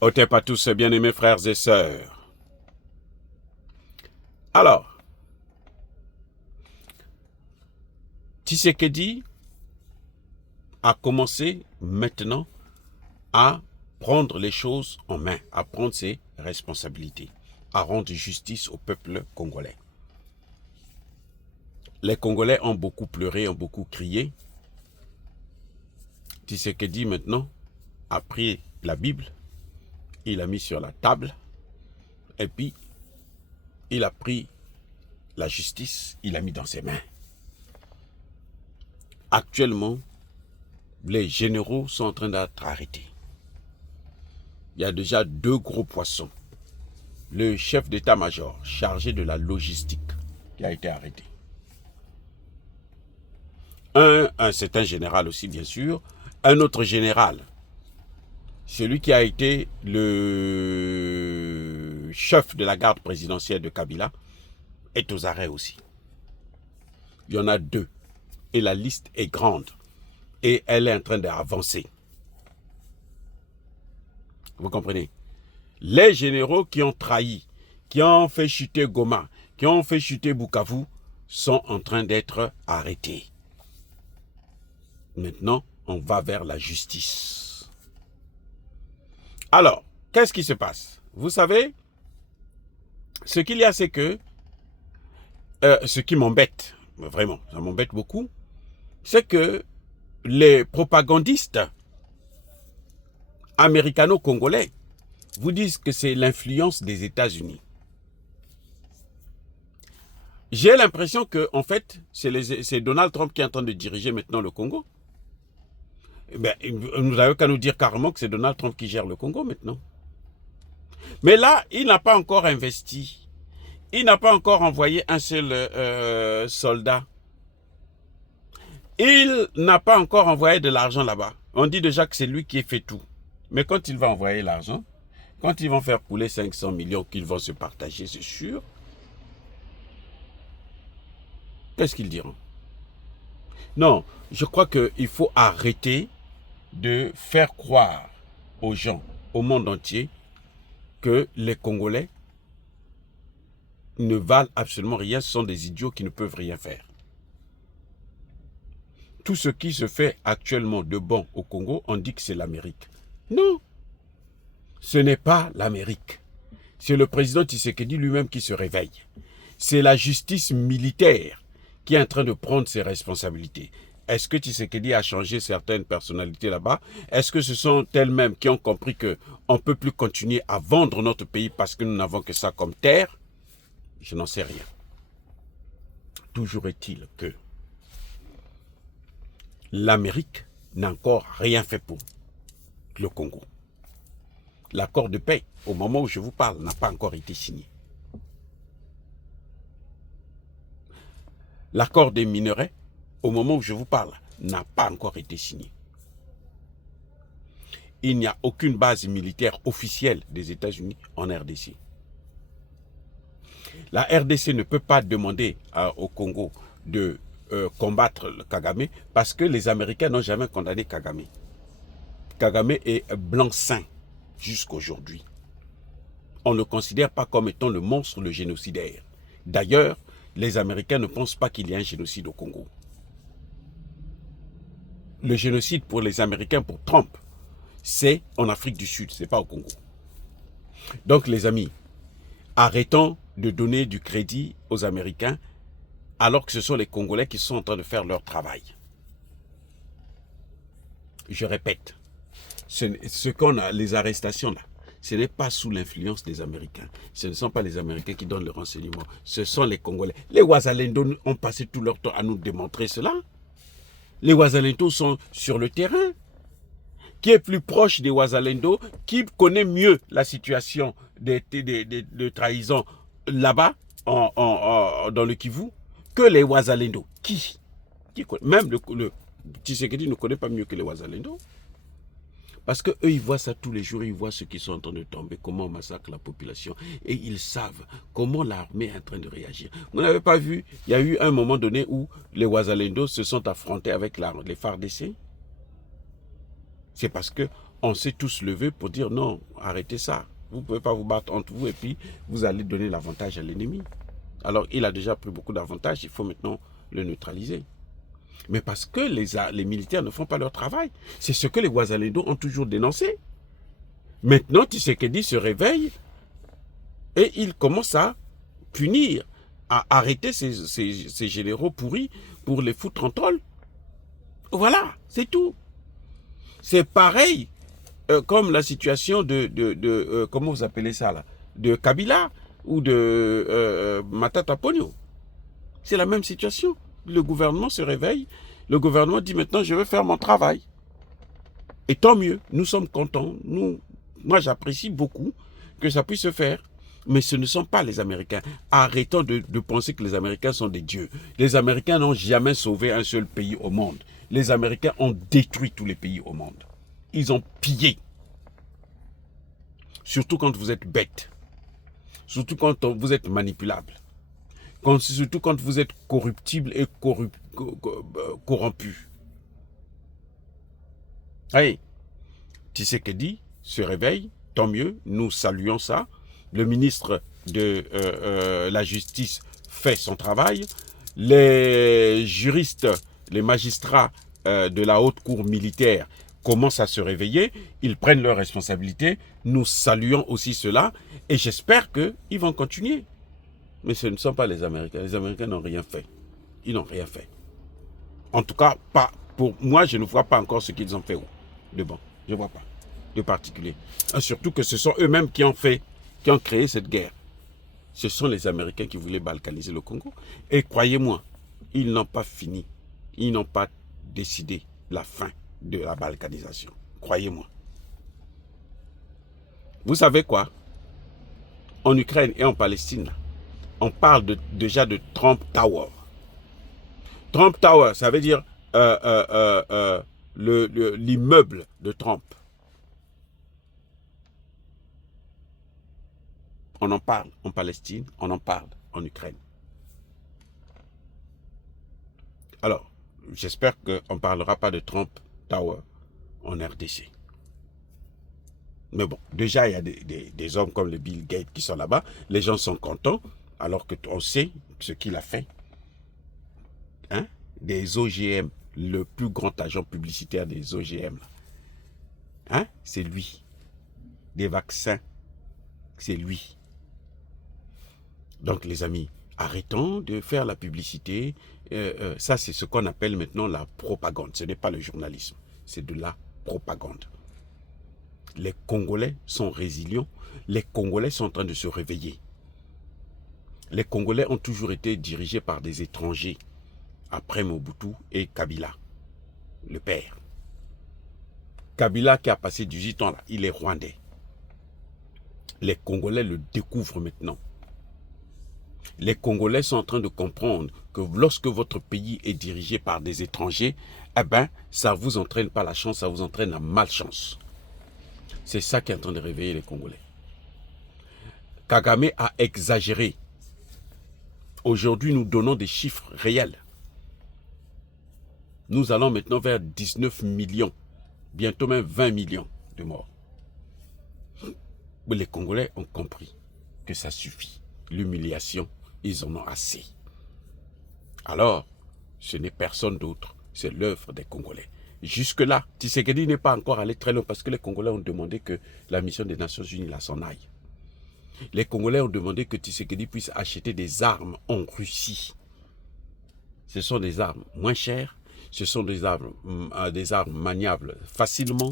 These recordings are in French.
Otep à tous, bien-aimés frères et sœurs. Alors, Tshisekedi a commencé maintenant à prendre les choses en main, à prendre ses responsabilités, à rendre justice au peuple congolais. Les Congolais ont beaucoup pleuré, ont beaucoup crié. Tshisekedi maintenant a pris la Bible, il l'a mis sur la table, et puis il a pris la justice, il l'a mis dans ses mains. Actuellement, les généraux sont en train d'être arrêtés. Il y a déjà 2 gros poissons. Le chef d'état-major chargé de la logistique qui a été arrêté. C'est un général aussi, bien sûr. Un autre général, celui qui a été le chef de la garde présidentielle de Kabila, est aux arrêts aussi. Il y en a 2. Et la liste est grande. Et elle est en train d'avancer. Vous comprenez? Les généraux qui ont trahi, qui ont fait chuter Goma, qui ont fait chuter Bukavu, sont en train d'être arrêtés. Maintenant, on va vers la justice. Alors, qu'est-ce qui se passe? Vous savez, ce qu'il y a, c'est que, ce qui m'embête, vraiment, ça m'embête beaucoup, c'est que les propagandistes américano-congolais vous disent que c'est l'influence des États-Unis. J'ai l'impression que, en fait, c'est Donald Trump qui est en train de diriger maintenant le Congo. Ben, nous n'avons qu'à nous dire carrément que c'est Donald Trump qui gère le Congo maintenant. Mais là, il n'a pas encore investi. Il n'a pas encore envoyé un seul soldat. Il n'a pas encore envoyé de l'argent là-bas. On dit déjà que c'est lui qui fait tout. Mais quand il va envoyer l'argent, quand ils vont faire couler 500 millions qu'ils vont se partager, c'est sûr, qu'est-ce qu'ils diront? Non, je crois qu'il faut arrêter de faire croire aux gens, au monde entier, que les Congolais ne valent absolument rien, ce sont des idiots qui ne peuvent rien faire. Tout ce qui se fait actuellement de bon au Congo, on dit que c'est l'Amérique. Non, ce n'est pas l'Amérique. C'est le président Tshisekedi lui-même qui se réveille. C'est la justice militaire qui est en train de prendre ses responsabilités. Est-ce que Tshisekedi a changé certaines personnalités là-bas? Est-ce que ce sont elles-mêmes qui ont compris qu'on ne peut plus continuer à vendre notre pays parce que nous n'avons que ça comme terre? Je n'en sais rien. Toujours est-il que l'Amérique n'a encore rien fait pour le Congo. L'accord de paix, au moment où je vous parle, n'a pas encore été signé. L'accord des minerais, au moment où je vous parle, n'a pas encore été signé. Il n'y a aucune base militaire officielle des États-Unis en RDC. La RDC ne peut pas demander au Congo de combattre le Kagame parce que les Américains n'ont jamais condamné Kagame. Kagame est blanc-seing jusqu'aujourd'hui. On ne le considère pas comme étant le monstre, le génocidaire. D'ailleurs, les Américains ne pensent pas qu'il y ait un génocide au Congo. Le génocide pour les Américains, pour Trump, c'est en Afrique du Sud, ce n'est pas au Congo. Donc les amis, arrêtons de donner du crédit aux Américains alors que ce sont les Congolais qui sont en train de faire leur travail. Je répète, ce qu'on a, les arrestations là, ce n'est pas sous l'influence des Américains. Ce ne sont pas les Américains qui donnent le renseignement. Ce sont les Congolais. Les Ouazalendo ont passé tout leur temps à nous démontrer cela. Les Ouazalendo sont sur le terrain. Qui est plus proche des Ouazalendo, qui connaît mieux la situation de trahison là-bas, dans le Kivu, que les Ouazalendo. Qui même le Tshisekedi ne connaît pas mieux que les Ouazalendo. Parce qu'eux, ils voient ça tous les jours, ils voient ceux qui sont en train de tomber, comment on massacre la population. Et ils savent comment l'armée est en train de réagir. Vous n'avez pas vu, il y a eu un moment donné où les Ouazalendo se sont affrontés avec les FARDC. C'est parce qu'on on s'est tous levés pour dire non, arrêtez ça. Vous ne pouvez pas vous battre entre vous et puis vous allez donner l'avantage à l'ennemi. Alors, il a déjà pris beaucoup d'avantages, il faut maintenant le neutraliser. Mais parce que les militaires ne font pas leur travail. C'est ce que les Ouazalendo ont toujours dénoncé. Maintenant, Tshisekedi se réveille et il commence à punir, à arrêter ces généraux pourris pour les foutre en tôle. Voilà, c'est tout. C'est pareil comme la situation de comment vous appelez ça là, de Kabila ou de Matata Ponyo. C'est la même situation. Le gouvernement se réveille, le gouvernement dit maintenant je vais faire mon travail. Et tant mieux, nous sommes contents. Moi j'apprécie beaucoup que ça puisse se faire. Mais ce ne sont pas les Américains. Arrêtons de penser que les Américains sont des dieux. Les Américains n'ont jamais sauvé un seul pays au monde. Les Américains ont détruit tous les pays au monde. Ils ont pillé. Surtout quand vous êtes bête. Surtout quand vous êtes manipulable. Surtout quand vous êtes corruptible et corrompu. Allez, Tshisekedi se réveille, tant mieux, nous saluons ça. Le ministre de la Justice fait son travail. Les juristes, les magistrats de la haute cour militaire commencent à se réveiller. Ils prennent leurs responsabilités. Nous saluons aussi cela. Et j'espère qu'ils vont continuer. Mais ce ne sont pas les Américains. Les Américains n'ont rien fait. Ils n'ont rien fait. En tout cas, pas pour moi, je ne vois pas encore ce qu'ils ont fait de bon. Je ne vois pas de particulier. Et surtout que ce sont eux-mêmes qui ont créé cette guerre. Ce sont les Américains qui voulaient balkaniser le Congo. Et croyez-moi, ils n'ont pas fini. Ils n'ont pas décidé la fin de la balkanisation. Croyez-moi. Vous savez quoi? En Ukraine et en Palestine, on parle déjà de Trump Tower. Trump Tower, ça veut dire l'immeuble de Trump. On en parle en Palestine, on en parle en Ukraine. Alors, j'espère qu'on ne parlera pas de Trump Tower en RDC. Mais bon, déjà, il y a des hommes comme le Bill Gates qui sont là-bas. Les gens sont contents, alors qu'on sait ce qu'il a fait. Hein? Des OGM, le plus grand agent publicitaire des OGM. Hein? C'est lui. Des vaccins, c'est lui. Donc, les amis, arrêtons de faire la publicité. Ça, c'est ce qu'on appelle maintenant la propagande. Ce n'est pas le journalisme, c'est de la propagande. Les Congolais sont résilients. Les Congolais sont en train de se réveiller. Les Congolais ont toujours été dirigés par des étrangers. Après Mobutu et Kabila, le père. Kabila qui a passé 18 ans là, il est rwandais. Les Congolais le découvrent maintenant. Les Congolais sont en train de comprendre que lorsque votre pays est dirigé par des étrangers, eh ben, ça ne vous entraîne pas la chance, ça vous entraîne la malchance. C'est ça qui est en train de réveiller les Congolais. Kagame a exagéré. Aujourd'hui, nous donnons des chiffres réels. Nous allons maintenant vers 19 millions, bientôt même 20 millions de morts. Mais les Congolais ont compris que ça suffit. L'humiliation, ils en ont assez. Alors, ce n'est personne d'autre, c'est l'œuvre des Congolais. Jusque-là, Tshisekedi n'est pas encore allé très loin parce que les Congolais ont demandé que la mission des Nations Unies s'en aille. Les Congolais ont demandé que Tshisekedi puisse acheter des armes en Russie. Ce sont des armes moins chères, ce sont des armes maniables facilement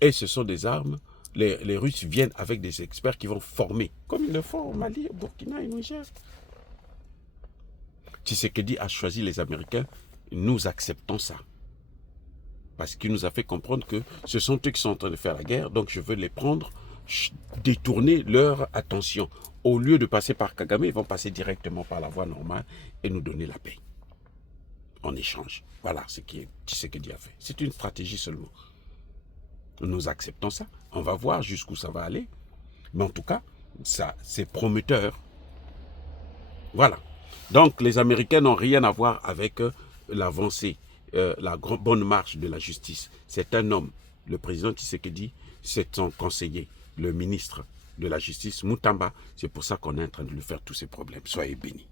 et ce sont des armes, les Russes viennent avec des experts qui vont former, comme ils le font au Mali, au Burkina et au Niger. Tshisekedi a choisi les Américains, nous acceptons ça. Parce qu'il nous a fait comprendre que ce sont eux qui sont en train de faire la guerre, donc je veux les prendre, détourner leur attention. Au lieu de passer par Kagame, ils vont passer directement par la voie normale et nous donner la paix. En échange. Voilà ce que Tshisekedi a fait. C'est une stratégie seulement. Nous acceptons ça. On va voir jusqu'où ça va aller. Mais en tout cas, ça, c'est prometteur. Voilà. Donc, les Américains n'ont rien à voir avec l'avancée, la bonne marche de la justice. C'est un homme le président Tshisekedi, c'est son conseiller, le ministre de la Justice, Moutamba. C'est pour ça qu'on est en train de lui faire tous ces problèmes. Soyez bénis.